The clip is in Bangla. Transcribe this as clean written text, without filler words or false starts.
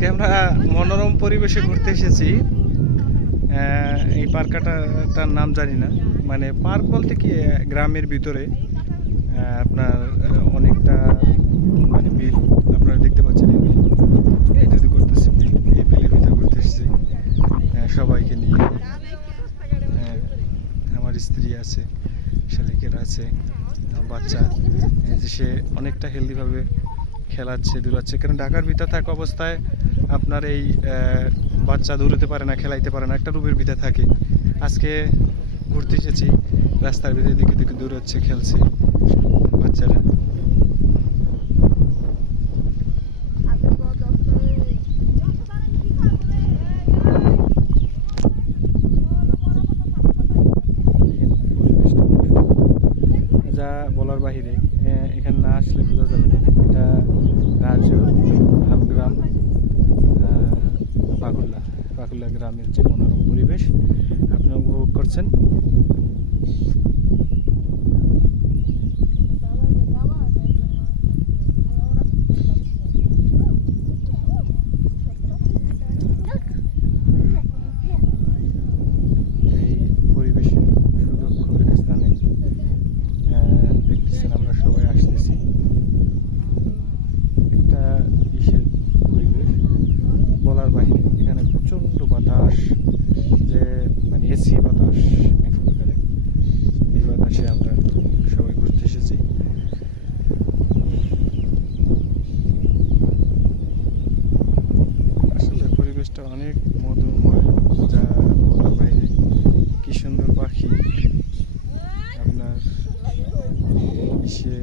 আজকে আমরা মনোরম পরিবেশে ঘুরতে এসেছি। এই পার্কটার নাম জানি না, মানে পার্ক বলতে কি গ্রামের ভিতরে আপনার অনেকটা মানে বিল আপনারা দেখতে পাচ্ছেন। এই বিল এই যদি করতেছি বিল, এই বিলের ভিতরে ঘুরতে এসেছি সবাইকে নিয়ে। আমার স্ত্রী আছে, শালিকেরা আছে, আমার বাচ্চা। এই যে সে অনেকটা হেলদিভাবে খেলাচ্ছে দুলাচ্ছে, কারণ ঢাকার ভিতরে থাকা অবস্থায় আপনার এই বাচ্চা দৌড়াতে পারে না, খেলাইতে পারে না, একটা রুমের ভিতরে থাকে। আজকে ঘুরতে এসেছি, রাস্তার ভিতরে দিকে দিকে দৌড়াচ্ছে, খেলছে বাচ্চারা। যা বলার বাহিরে, এখানে না আসলে বোঝা যাবে না। এটা রাজুর গ্রাম, পাকুল্লা গ্রামের যে মনোরম পরিবেশ আপনারা উপভোগ করছেন। এই পরিবেশের সুদক্ষ স্থানে দেখতেছেন আমরা সবাই আসতেছি। একটা বিশেষ পরিবেশ বলার বাইরে। এখানে প্রচণ্ড বাতাস, যে মানে এসি বাতাস এক প্রকারে। এই বাতাসে আমরা সবাই ঘুরতে এসেছি। আসলে পরিবেশটা অনেক মধুময়, যা বলার বাইরে। কি সুন্দর পাখি আপনার সে